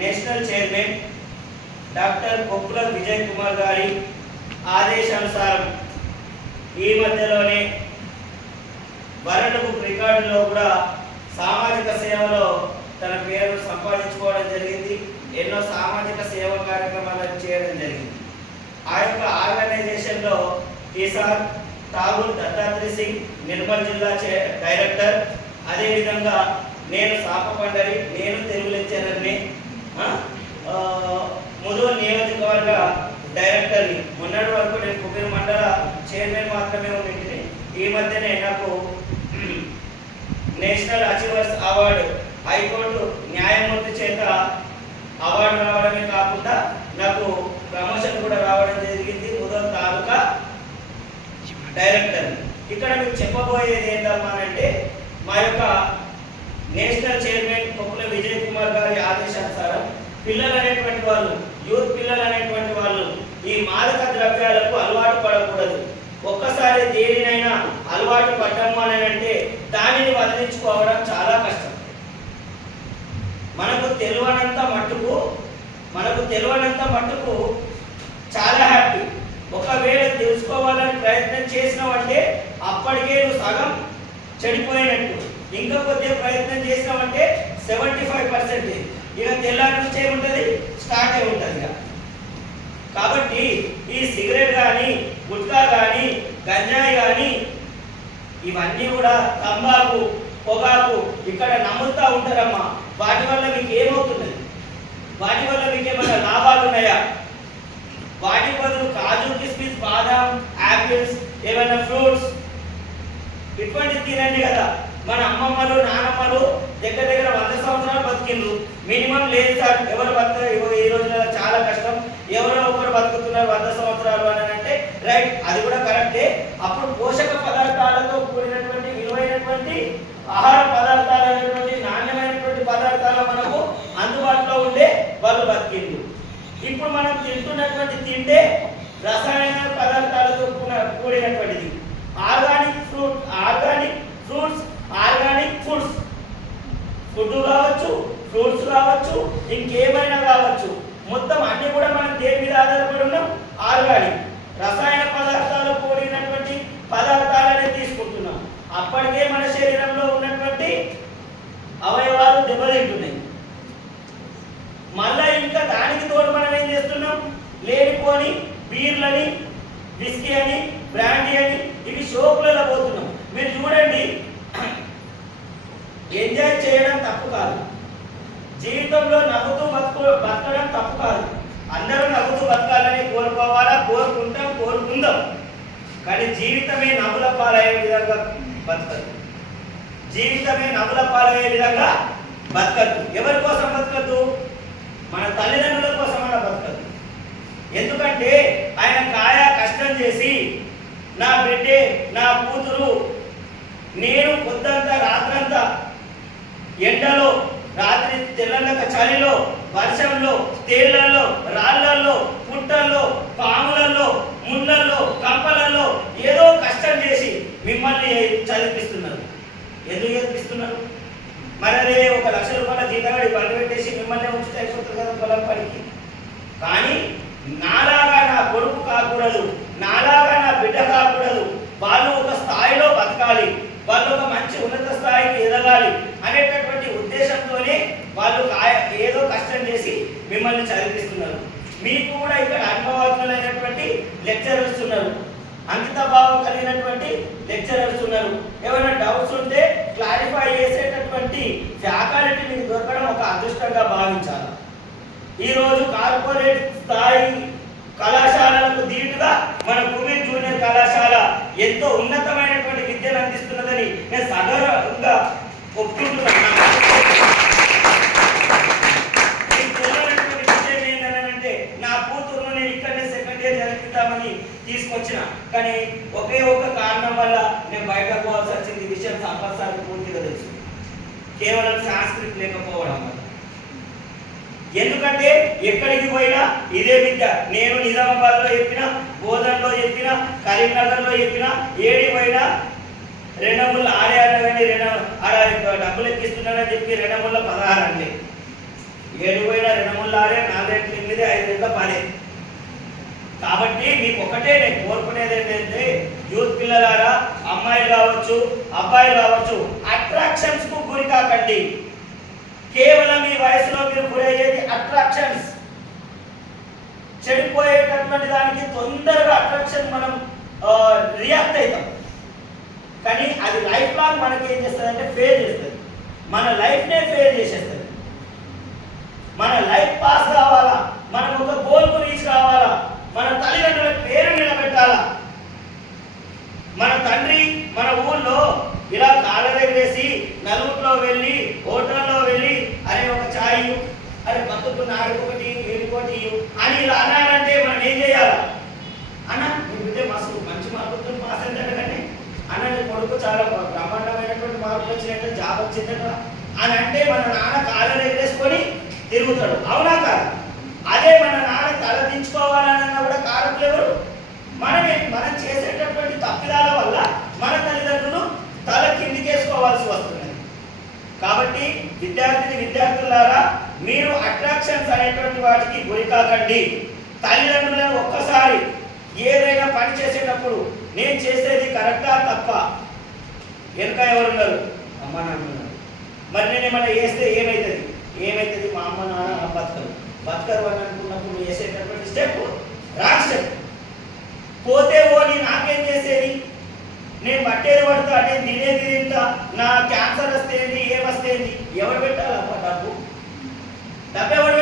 National chairman doctor Koppula Vijay Kumar గారి ఆదేశానుసారం ఈ మధ్యలోనే వరల్డ్ బుక్ రికార్డులో కూడా సామాజిక సేవలో తన పేరు సంపాదించుకోవడం జరిగింది. ఎన్నో సామాజిక సేవా కార్యక్రమాలను చేయడం జరిగింది. ఆ యొక్క ఆర్గనైజేషన్లో ఈసార్ ఠాగూర్ దత్తాత్రేయ సింగ్ నిర్మల్ జిల్లా డైరెక్టర్, అదేవిధంగా నేను సాపపండరి, నేను తెలుగు లెక్చరర్ని, ముదోల్ నియోజకవర్గ డైరెక్టర్ని. మొన్నటి వరకు నేను కుబీర్ మండల చైర్మన్ మాత్రమే ఉండింటిని. ఈ మధ్యనే నాకు నేషనల్ అచీవర్స్ అవార్డు హైకోర్టు న్యాయమూర్తి చేత అవార్డు రావడమే కాకుండా నాకు ప్రమోషన్ కూడా రావడం జరిగింది. ముదోల్ తాలూకా డైరెక్టర్. ఇక్కడ మీకు చెప్పబోయేది ఏంటమ్మానంటే, మా యొక్క నేషనల్ చైర్మన్ కొప్పుల విజయ్ కుమార్ గారి ఆదేశానుసారం పిల్లలు అనేటువంటి వాళ్ళు, యూత్ పిల్లలు అనేటువంటి వాళ్ళు ఈ మాదక ద్రవ్యాలకు అలవాటు పడకూడదు. ఒక్కసారి దేనినైనా అలవాటు పడ్డము అని అంటే దానిని వదిలించుకోవడం చాలా కష్టం. మనకు తెలియనంత మట్టుకు చాలా హ్యాపీ. ఒకవేళ తెలుసుకోవాలని ప్రయత్నం చేసినావంటే అప్పటికే నువ్వు సగం చెడిపోయినట్టు. ఇంకా కొద్దిగా ప్రయత్నం చేసినావంటే 75%. ఇక తెల్లారి నుంచి ఏముంటుంది, స్టార్ట్ అయి ఉంటుంది. ఇక కాబట్టి ఈ సిగరెట్ కానీ, గుట్కా కానీ, గంజాయి కానీ, ఇవన్నీ కూడా తంబాకు, పొగాకు ఇక్కడ నమ్ముతూ ఉంటారమ్మా. వాటి వల్ల మీకు ఏమవుతున్నది? వాటి వల్ల మీకు ఏమైనా లాభాలు ఉన్నాయా? వాటి బదులు కాజు, కిస్మిస్, బాదాం, యాపిల్స్, ఏమైనా ఫ్రూట్స్ ఇటువంటి తినండి కదా. మన అమ్మమ్మలు, నానమ్మలు దగ్గర 100 సంవత్సరాలు బతికిండ్రు. మినిమం లేదు సార్, ఎవరు బతక ఈ రోజులలో చాలా కష్టం. ఎవరో ఒకరు బతుకుతున్నారు 100 సంవత్సరాలు అని అంటే రైట్, అది కూడా కరెక్టే. అప్పుడు పోషక పదార్థాలతో కూడినటువంటి విలువైనటువంటి ఆహార పదార్థాలు అనేటువంటి నాణ్యమైనటువంటి పదార్థాలు మనకు అందుబాటులో ఉండే వాళ్ళు బతికిండ్రు. ఇప్పుడు మనం తింటున్నటువంటి తిండే రసాయన పదార్థాలతో కూడినటువంటిది. Organic fruits, organic foods, food కావచ్చు, ఫ్రూట్స్ కావచ్చు, ఇంకేమైనా కావచ్చు, మొత్తం అన్ని కూడా మనం దేని మీద ఆధారపడి ఉన్నాం? ఆర్గానిక్. రసాయన పదార్థాలు కూడినటువంటి పదార్థాలనే తీసుకుంటున్నాం. అప్పటికే మన శరీరంలో ఉన్నటువంటి అవయవాలు దెబ్బతింటున్నాయి. మళ్ళా ఇంకా దానికి తోడు మనం ఏం చేస్తున్నాం? లేనిపోని బీర్లని, విస్కీ అని, బ్రాండీ అని, ఇవి షోపులలో పోతున్నాం. మీరు చూడండి, ఎంజాయ్ చేయడం తప్పు కాదు, జీవితంలో నవ్వుతూ బతకడం తప్పు కాదు. అందరూ నవ్వుతూ బతకాలని కోరుకుందాం. కానీ జీవితమే నవ్వుల పాలయ్యే విధంగా బతకదు. ఎవరి కోసం బతకద్దు? మన తల్లిదండ్రుల కోసం అన్న బతకద్దు. ఎందుకంటే ఆయన కష్టం చేసి నా బిడ్డే, నా కూతురు, నేను పొద్దంతా రాత్రంతా ఎండలో, రాత్రి తెల్లనక చలిలో, వర్షంలో, తేళ్లలో, రాళ్లలో, పుట్టల్లో, పాములలో, ముళ్ళల్లో, కంపలలో ఏదో కష్టం చేసి మిమ్మల్ని చదివిస్తున్నారు. ఎందుకు చదివిస్తున్నారు? మరి అదే 1 లక్ష రూపాయల జీతగాడి బండి పెట్టేసి మిమ్మల్ని ఉంచితే అయిపోతుంది కదా పొలం పనికి. కానీ నాలాగా నా కొడుకు కాకూడదు, నాలాగా నా బిడ్డ కాకూడదు, వాళ్ళు ఒక స్థాయిలో బతకాలి, వాళ్ళు ఒక మంచి ఉన్నత స్థాయికి ఎదగాలి అనేటటువంటి ఉద్దేశంతోనే వాళ్ళు ఏదో కష్టం చేసి మిమ్మల్ని చదివిస్తున్నారు. మీకు కూడా ఇక్కడ అనుభవజ్ఞులైనటువంటి లెక్చరర్స్ ఉన్నారు, అంకిత భావం కలిగినటువంటి లెక్చరర్స్ ఉన్నారు. ఏమైనా డౌట్స్ ఉంటే క్లారిఫై చేసేటటువంటి ఫ్యాకల్టీ మీకు దొరకడం ఒక అదృష్టంగా భావించాలి. ఈరోజు కార్పొరేట్ స్థాయి కళాశాలలకు దీటుగా మన కుబీర్ జూనియర్ కళాశాల ఎంతో ఉన్నతమైనటువంటి విద్యను అందిస్తున్నదని నేను సగర్వంగా ఒప్పుకుంటున్నాను. విషయం ఏంటంటే, నా కూతురును నేను ఇక్కడనే సెకండ్ ఇయర్ చదివిద్దామని తీసుకొచ్చిన, కానీ ఒకే ఒక కారణం వల్ల నేను బయటకు పోవాల్సి వచ్చింది. ఈ విషయం సంపత్సారి పూర్తిగా తెలుసు, కేవలం సంస్కృతి లేకపోవడం వల్ల. ఎందుకంటే ఎక్కడికి పోయినా ఇదే విద్య. నేను నిజామాబాద్లో చెప్పిన, బోధన్లో చెప్పిన, కరీంనగర్లో చెప్పిన, ఏడి పోయినా 2 ఆడే అన్న కానీ డబ్బులు ఎక్కిస్తున్నానని చెప్పి 2 16 అంటే 7 పోయినా 2 3 6 4 రెట్లు 8 5 రెట్ల 10. కాబట్టి మీకు ఒకటే నేను కోరుకునేది ఏంటంటే యూత్ పిల్లలారా, అమ్మాయిలు కావచ్చు అబ్బాయిలు కావచ్చు, అట్రాక్షన్స్ కు గురి కాకండి. కేవలం ఈ వయసులో మీరు గురయ్యేది అట్రాక్షన్స్. చెడిపోయేటటువంటి దానికి తొందరగా అట్రాక్షన్ మనం రియాక్ట్ అవుతాం. కానీ అది లైఫ్ లాంగ్ మనకి ఏం చేస్తుంది అంటే ఫెయిల్ చేస్తుంది. మన లైఫ్నే ఫెయిల్ చేసేస్తుంది. మన లైఫ్ పాస్ కావాలా, మనం ఒక గోల్కు రీచ్ కావాలా, మన తల్లిదండ్రుల పేరు నిలబెట్టాలా. మన తండ్రి మన ఊళ్ళో ఇలా కాళ్ళ దగ్గరేసి నలుగుట్లో వెళ్ళి హోటల్లో వెళ్ళి అరే ఒక ఛాయ్, అరే బతుకు నాడుకొకటి ఏడుకోటి అని ఇలా అన్నారంటే మనం ఏం చేయాలా? అన్న నీ బిడ్డ మస్తు మంచి మార్కులతో పాస్ అయిందట, కానీ అన్న నీ కొడుకు చాలా బ్రహ్మాండమైనటువంటి మార్కులు వచ్చినట్టు జాబ్ వచ్చిందట అని అంటే మన నాన్న కాళ్ళ ఎగరేసుకొని తిరుగుతాడు. అవునా కాదు? అదే మన నాన్న తల దించుకోవాలన్నా కూడా కారకులు ఎవరు? మనమే. మనం చేసేటటువంటి తప్పిదాల వల్ల మన తల్లిదండ్రులు తల కిందికేసుకోవాల్సి వస్తున్నది. కాబట్టి విద్యార్థులారా, మీరు అట్రాక్షన్స్ అనేటువంటి వాటికి గురి కాకండి. తల్లిదండ్రులను ఒక్కసారి ఏదైనా పని చేసేటప్పుడు నేను చేసేది కరెక్టా తప్ప, వెనుక ఎవరున్నారు? అమ్మ నాన్న ఉన్నారు. మరి నేను ఏమైనా చేస్తే ఏమవుతుంది? మా అమ్మ నాన్న బతకరు అని అనుకున్నప్పుడు చేసేటటువంటి స్టెప్ రాంగ్ స్టెప్. పోతే పోని నాకేం చేసేది, నేను బట్టేది పడతా, నేను తినేది తింటా, నా క్యాన్సర్ వస్తేంది ఏమొస్తేంది, ఎవరు పెట్టాలప్ప డబ్బు ఎవరు